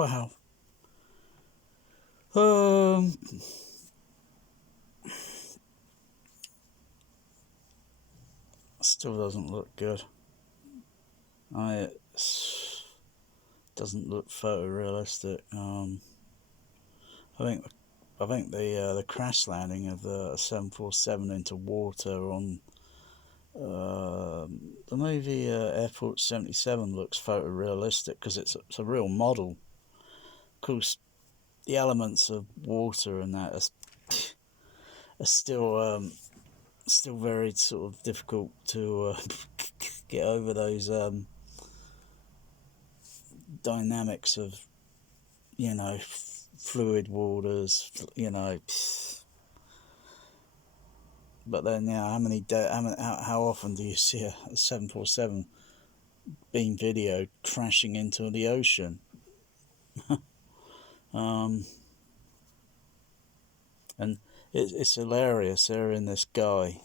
Wow. Um, Still doesn't look good. It doesn't look photorealistic. I think the crash landing of the 747 into water on the movie Airport 77 looks photorealistic because it's a real model. Of course, the elements of water and that are still very sort of difficult to get over those dynamics of, fluid waters, But then, how often do you see a 747 being videoed crashing into the ocean? And it's hilarious. They're in this guy.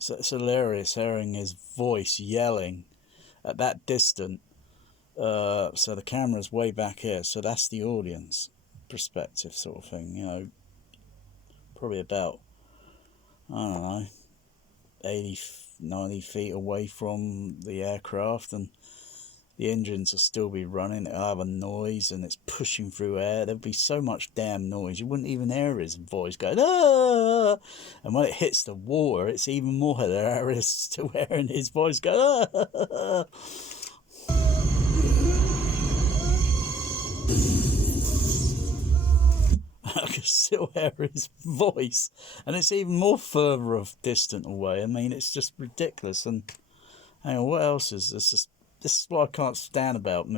So it's hilarious hearing his voice yelling at that distant. So the camera's way back here, so that's the audience perspective sort of thing. Probably about, I don't know, 80, 90 feet away from the aircraft, and the engines will still be running. It'll have a noise and it's pushing through air. There'll be so much damn noise you wouldn't even hear his voice going, ah! And when it hits the water, it's even more hilarious still hearing his voice go, ah! I can still hear his voice, and it's even more further off, distant away. I mean, it's just ridiculous. And hang on, what else is this? This is what I can't stand about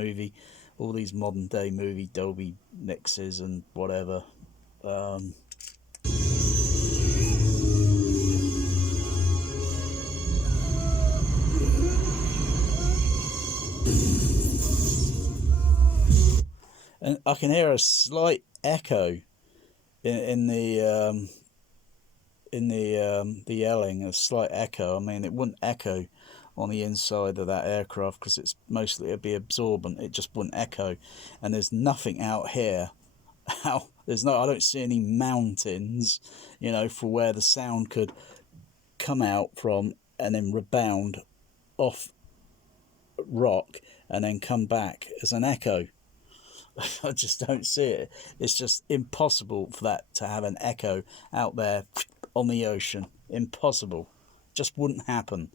all these modern day movie Dolby mixes and whatever. And I can hear a slight echo in the yelling, a slight echo. I mean, it wouldn't echo on the inside of that aircraft because it'd be absorbent. It just wouldn't echo, and there's nothing out here. I don't see any mountains, for where the sound could come out from and then rebound off rock and then come back as an echo. I just don't see it. It's just impossible for that to have an echo out there on the ocean. Impossible. Just wouldn't happen.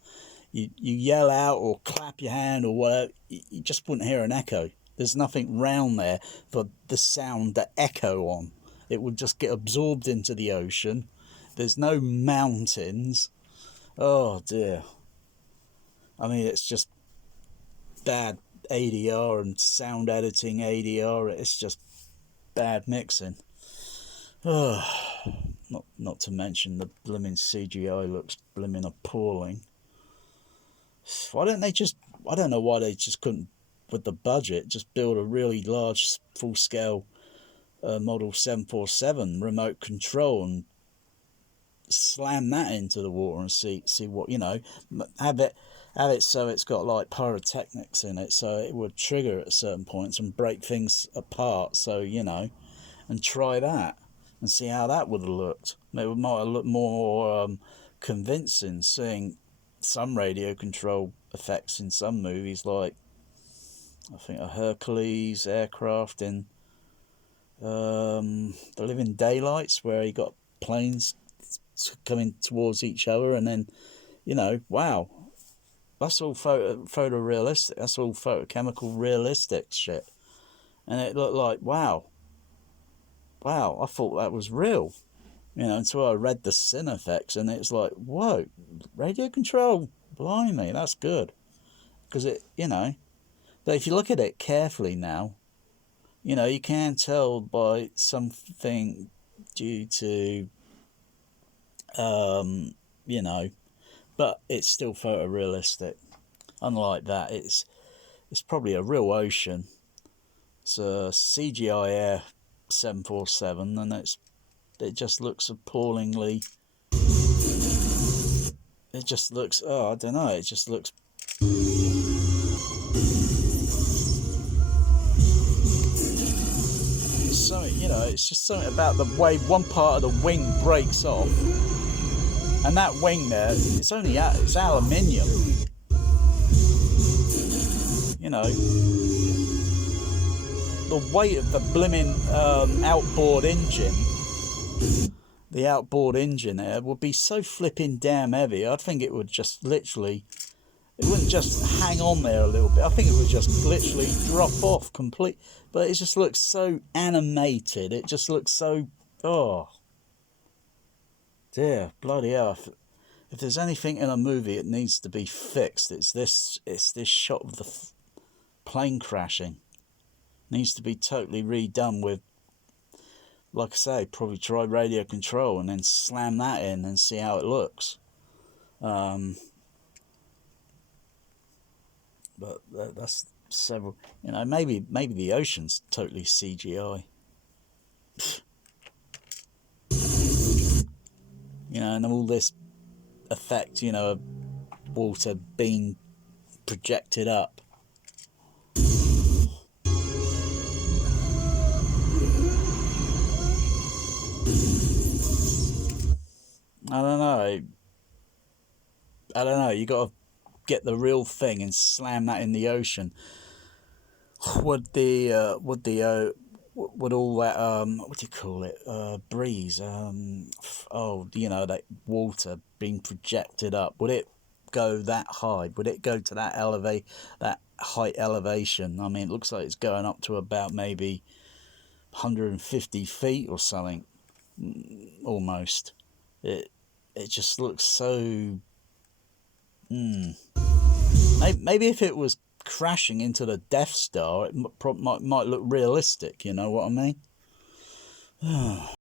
You yell out or clap your hand or whatever, you just wouldn't hear an echo. There's nothing round there for the sound to echo on. It would just get absorbed into the ocean. There's no mountains. Oh dear. I mean, it's just bad ADR and sound editing ADR. It's just bad mixing. Oh, not to mention the blimmin' CGI looks blimmin' appalling. Why don't they just... I don't know why they just couldn't, with the budget, just build a really large full-scale Model 747 remote control and slam that into the water and see what, have it so it's got like pyrotechnics in it, so it would trigger at certain points and break things apart, so, and try that and see how that would have looked. It might have looked more convincing, seeing some radio control effects in some movies, like I think a Hercules aircraft in The Living Daylights, where you got planes coming towards each other, and then, wow, that's all photorealistic. That's all photochemical realistic shit, and it looked like wow. I thought that was real. Until I read the Cine effects, and it's like, whoa, radio control, blimey, that's good. Because but if you look at it carefully now, you can tell by something due to, but it's still photorealistic. Unlike that, it's probably a real ocean. It's a CGI Air 747, and it just looks appallingly it just looks, oh, I don't know, it just looks, something, you know, it's just something about the way one part of the wing breaks off, and that wing there, it's aluminium, you know, the weight of the blimmin' outboard engine, the outboard engine there would be so flipping damn heavy. I think it would just literally, it wouldn't just hang on there a little bit. I think it would just literally drop off complete. But it just looks so animated. It just looks so, oh dear, bloody hell. If there's anything in a movie it needs to be fixed, it's this shot of the plane crashing. It needs to be totally redone with, like I say, probably try radio control and then slam that in and see how it looks. But that's several, you know, maybe the ocean's totally CGI. You know, and all this effect, you know, of water being projected up. I don't know, you got to get the real thing and slam that in the ocean. Would all that what do you call it, breeze, oh, you know, that water being projected up, would it go that high? Would it go to that height elevation? I mean, it looks like it's going up to about maybe 150 feet or something, almost. It just looks so, maybe if it was crashing into the Death Star, it might look realistic, you know what I mean?